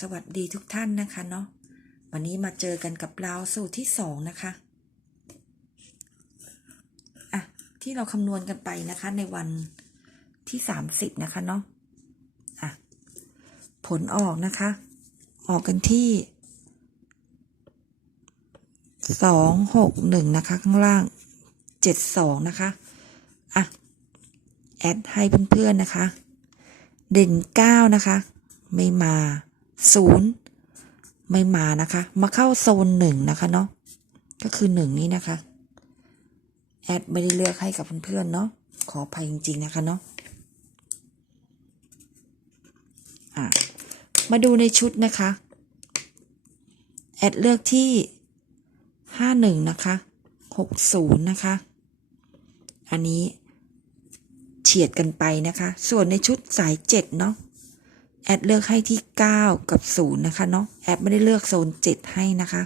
สวัสดีทุกท่านนะคะเนาะวันนี้มาเจอกันกับเราสูตรที่สองนะคะอะที่เราคำนวณกันไปนะคะในวันที่สามสิบนะคะเนาะอะผลออกนะคะ ออกกันที่สองหกหนึ่งนะคะ ข้างล่างเจ็ดสองนะคะอะแอดให้เพื่อนๆนะคะ เด่นเก้านะคะ ไม่มา ศูนย์ไม่มานะคะ มาเข้าโซนหนึ่งนะคะเนาะก็คือหนึ่งนี้นะคะ แอดไม่ได้เลือกให้กับเพื่อนๆเนาะขออภัยจริง ๆ นะคะเนาะะมาดูในชุดนะคะ แอดเลือกที่ห้าหนึ่งนะคะหกศูนย์นะคะ อันนี้เฉียดกันไปนะคะ ส่วนในชุดสายเจ็ดเนาะ แอดเลือกให้ที่ 9 กับ 0 นะคะเนาะแอดไม่ได้เลือกโซน 7 ให้นะคะ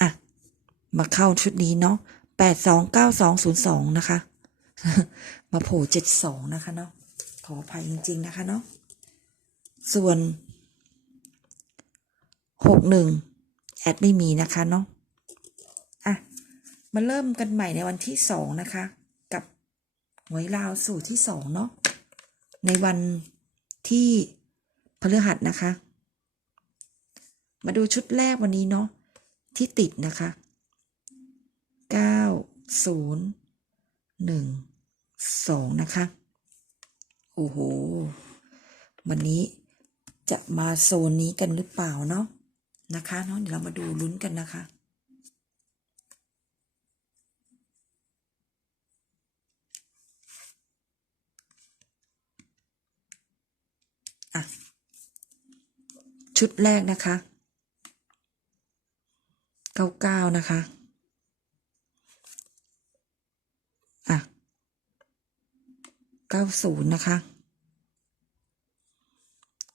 อะมาเข้าชุดนี้เนาะ8 2 9 2 0 2 นะคะ มาโผล่72 นะคะเนาะขออภัยจริง ๆ นะคะเนาะส่วน 61 แอดไม่มีนะคะเนาะอะมาเริ่มกันใหม่ในวันที่ 2 นะคะ กับหวยลาวสูตรที่ 2 เนาะในวัน ที่พฤหัสนะคะ มาดูชุดแรกวันนี้เนาะที่ติดนะคะเก้าศูนย์หนึ่งสองนะคะ โอ้โห วันนี้จะมาโซนนี้กันหรือเปล่าเนาะนะคะเนาะเดี๋ยวเรามาดูลุ้นกันนะคะ อะ ชุดแรกนะคะเก้าเก้านะคะอะเก้าศูนย์นะคะ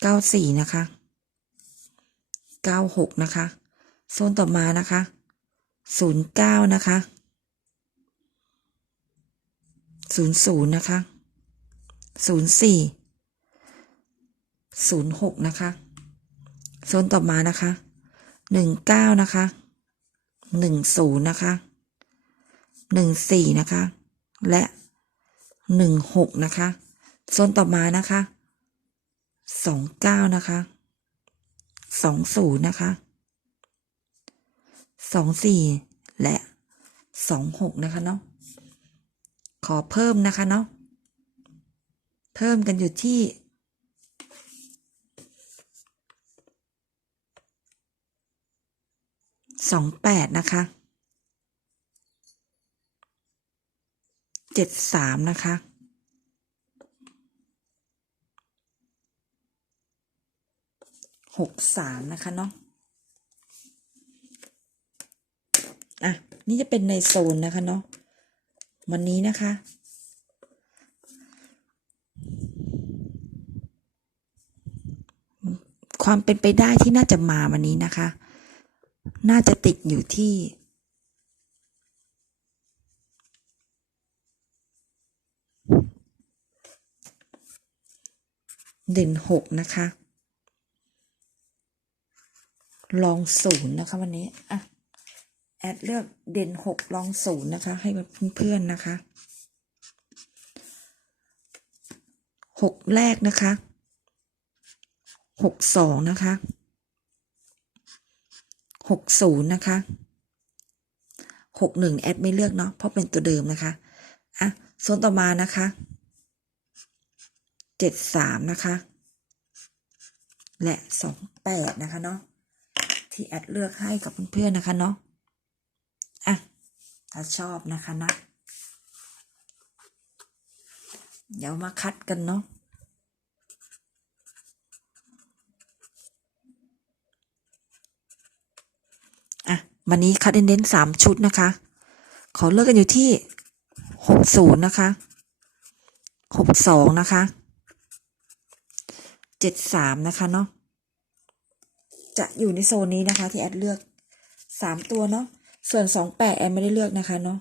เก้าสี่นะคะเก้าหกนะคะ โซนต่อมานะคะศูนย์เก้านะคะศูนย์ศูนย์นะคะศูนย์สี่ ศูนย์หกนะคะโซนต่อมานะคะหนึ่งเก้านะคะหนึ่งศูนย์นะคะหนึ่งสี่นะคะ และหนึ่งหกนะคะโซนต่อมานะคะสองเก้านะคะสองศูนย์นะคะสองสี่และสองหกนะคะเนาะขอเพิ่มนะคะเนาะเพิ่มกันอยู่ที่ สองแปดนะคะเจ็ดสามนะคะหกสามนะคะเนาะอะ นี่จะเป็นในโซนนะคะเนาะวันนี้นะคะความเป็นไปได้ที่น่าจะมาวันนี้นะคะ น่าจะติดอยู่ที่ เด่นหกนะคะ ลองศูนย์นะคะวันนี้ อะ แอดเลือกเด่นหกลองศูนย์นะคะ ให้เพื่อนๆนะคะหกแรกนะคะหกสองนะคะ หกศูนย์นะคะหกหนึ่งแอดไม่เลือกเนาะเพราะเป็นตัวเดิมนะคะ อะโซนต่อมานะคะเจ็ดสามนะคะ และสองแปดนะคะเนาะที่แอดเลือกให้กับเพื่อนๆนะคะเนาะอะถ้าชอบนะคะนะ เดี๋ยวมาคัดกันเนาะ อะ วันนี้คัดเน้นๆสามชุดนะคะ ขอเลือกกันอยู่ที่หกศูนย์นะคะหกสองนะคะเจ็ดสามนะคะเนาะจะอยู่ในโซนนี้นะคะ ที่แอดเลือกสามตัวเนาะส่วนสองแปดแอดไม่ได้เลือกนะคะเนาะ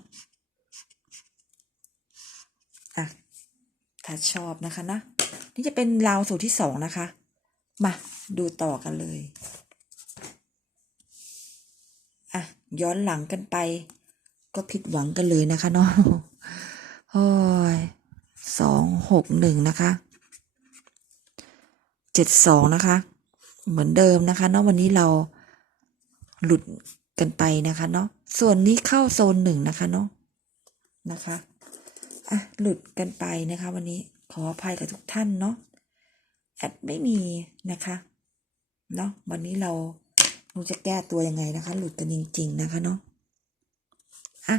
อะถ้าชอบนะคะนะนี่จะเป็นราวสูตรที่สองนะคะ มาดูต่อกันเลย ย้อนหลังกันไป ก็ผิดหวังกันเลยนะคะเนาะโอ้ยสองหกหนึ่งนะคะเจ็ดสองนะคะ เหมือนเดิมนะคะเนาะวันนี้เราหลุดกันไปนะคะเนาะส่วนนี้เข้าโซนหนึ่งนะคะเนาะนะคะอะหลุดกันไปนะคะ วันนี้ขออภัยกับทุกท่านเนาะแอดไม่มีนะคะเนาะวันนี้เรา ราจะแก้ตัวยังไงนะคะ หลุดกันจริง ๆ นะคะเนาะอะ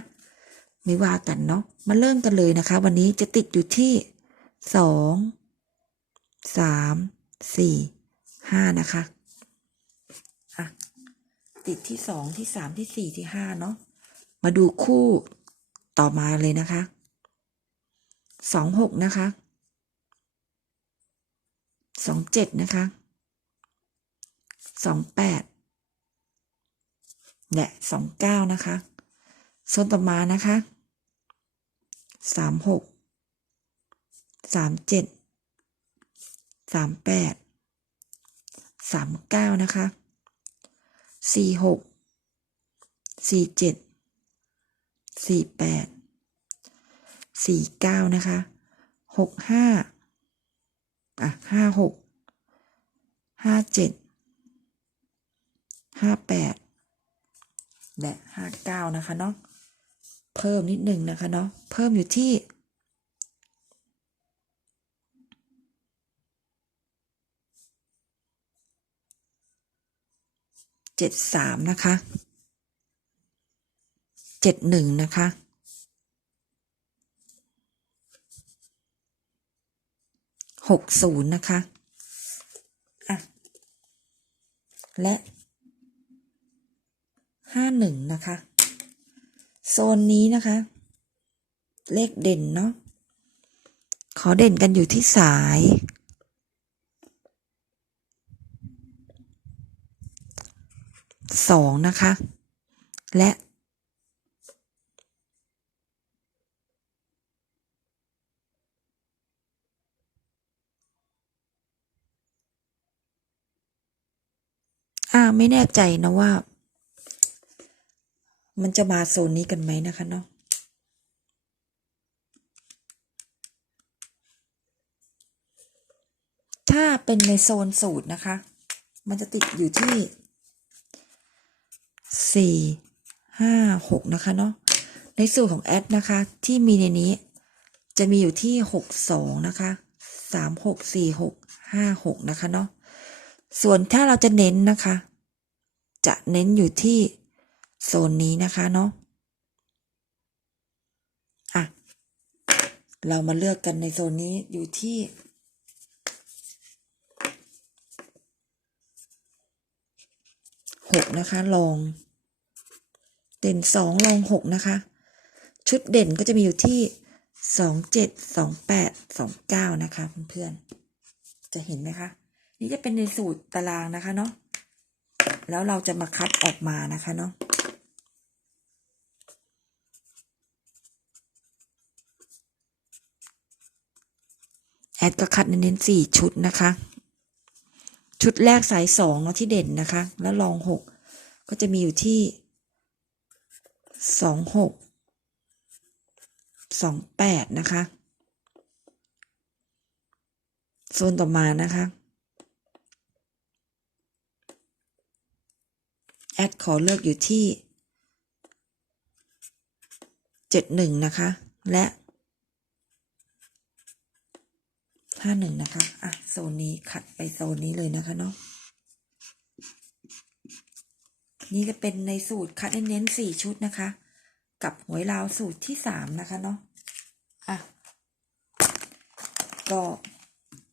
ไม่ว่ากันเนาะมาเริ่มกันเลยนะคะ วันนี้จะติดอยู่ที่สองสามสี่ห้านะคะอะติดที่สองที่สามที่สี่ที่ห้าเนาะมาดูคู่ต่อมาเลยนะคะสองหกนะคะสองเจ็ดนะคะสองแปด และสองเก้านะคะโซนต่อมานะคะสามหกสามเจ็ดสามแปดสามเก้านะคะสี่หกสี่เจ็ดสี่แปดสี่เก้านะคะหกห้าอะห้าหกห้าเจ็ดห้าแปด และห้าเก้านะคะเนาะเพิ่มนิดหนึ่งนะคะเนาะเพิ่มอยู่ที่เจ็ดสามนะคะเจ็ดหนึ่งนะคะหกศูนย์นะคะ อะ และ ห้าหนึ่งนะคะ โซนนี้นะคะ เลขเด่นเนาะขอเด่นกันอยู่ที่สาย สองนะคะ และอ่าไม่แน่ใจนะว่า มันจะมาโซนนี้กันไหมนะคะเนาะถ้าเป็นในโซนสูตรนะคะ มันจะติดอยู่ที่สี่ห้าหกนะคะเนาะในสูตรของแอดนะคะ ที่มีในนี้จะมีอยู่ที่หกสองนะคะสามหกสี่หกห้าหกนะคะเนาะส่วนถ้าเราจะเน้นนะคะ จะเน้นอยู่ที่ โซนนี้นะคะเนาะอะ เรามาเลือกกันในโซนนี้อยู่ที่หกนะคะลอง เด่นสองลองหกนะคะ ชุดเด่นก็จะมีอยู่ที่สองเจ็ดสองแปดสองเก้านะคะเพื่อนๆจะเห็นไหมคะ นี่จะเป็นในสูตรตารางนะคะเนาะแล้วเราจะมาคัดออกมานะคะเนาะ ดก็คัดเน้นสี่ชุดนะคะ ชุดแรกสายสองเนาะที่เด่นนะคะ แล้วลองหกก็จะมีอยู่ที่สองหกสองแปดนะคะโซนต่อมานะคะ แอดขอเลือกอยู่ที่เจ็ดหนึ่งนะคะ และ ห้าหนึ่งนะคะอะโซนนี้ขัดไปโซนนี้เลยนะคะเนาะนี่จะเป็นในสูตรคัดเน้นๆสี่ชุดนะคะ กับหวยลาวสูตรที่สามนะคะเนาะอะก็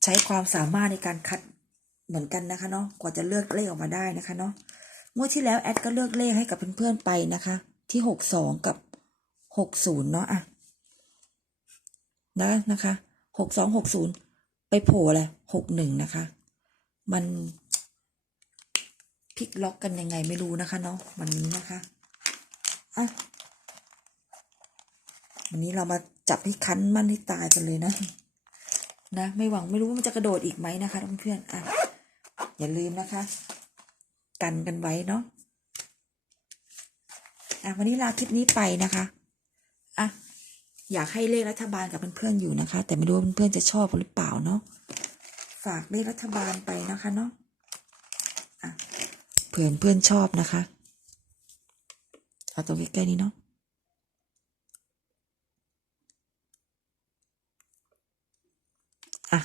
ใช้ความสามารถในการคัดเหมือนกันนะคะเนาะกว่าจะเลือกเลขออกมาได้นะคะเนาะงวดที่แล้วแอดก็เลือกเลขให้กับเพื่อนๆไปนะคะ ที่หกสองกับหกศูนย์เนาะอะนะนะคะหกสองหกศูนย์ ไปโผล่อะไรหกหนึ่งนะคะ มันพลิกล็อกกันยังไงไม่รู้นะคะเนาะวันนี้นะคะอะวันนี้เรามาจับให้คันมั่นให้ตายกันเลยนะ นะ ไม่หวังไม่รู้ว่ามันจะกระโดดอีกไหมนะคะเพื่อนๆอะอย่าลืมนะคะ กันกันไว้เนาะอะวันนี้ลาคลิปนี้ไปนะคะอะ อยากให้เลขรัฐบาลกับเพื่อนๆอยู่นะคะ แต่ไม่รู้ว่าเพื่อนๆจะชอบหรือเปล่าเนาะฝากเลขรัฐบาลไปนะคะเนาะเพื่อนเพื่อนชอบนะคะเอาตรงใกล้ๆนี้เนาะอะ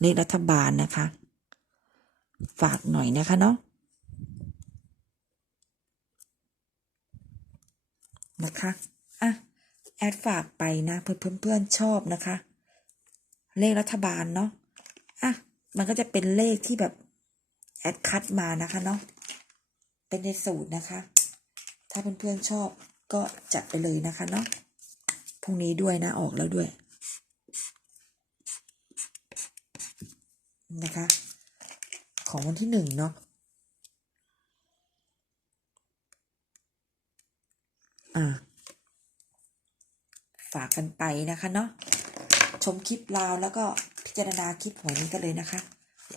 เลขรัฐบาลนะคะ ฝากหน่อยนะคะเนาะนะคะอะ แอดฝากไปนะเพื่อนเพื่อนๆชอบนะคะ เลขรัฐบาลเนาะอะมันก็จะเป็นเลขที่แบบแอดคัดมานะคะเนาะเป็นในสูตรนะคะ ถ้าเพื่อนๆชอบก็จัดไปเลยนะคะเนาะพรุ่งนี้ด้วยนะออกแล้วด้วยนะคะ ของวันที่หนึ่งเนาะอ่า ฝากกันไปนะคะเนาะชมคลิปลาวแล้วก็พิจารณาคลิปหวยนี้กันเลยนะคะ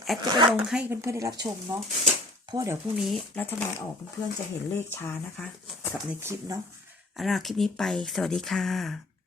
แอดจะไปลงให้เพื่อนๆได้รับชมเนาะเพราะเดี๋ยวพรุ่งนี้รัฐบาลออกเพื่อนๆจะเห็นเลขช้านะคะ กับในคลิปเนาะอาลาคลิปนี้ไป สวัสดีค่ะ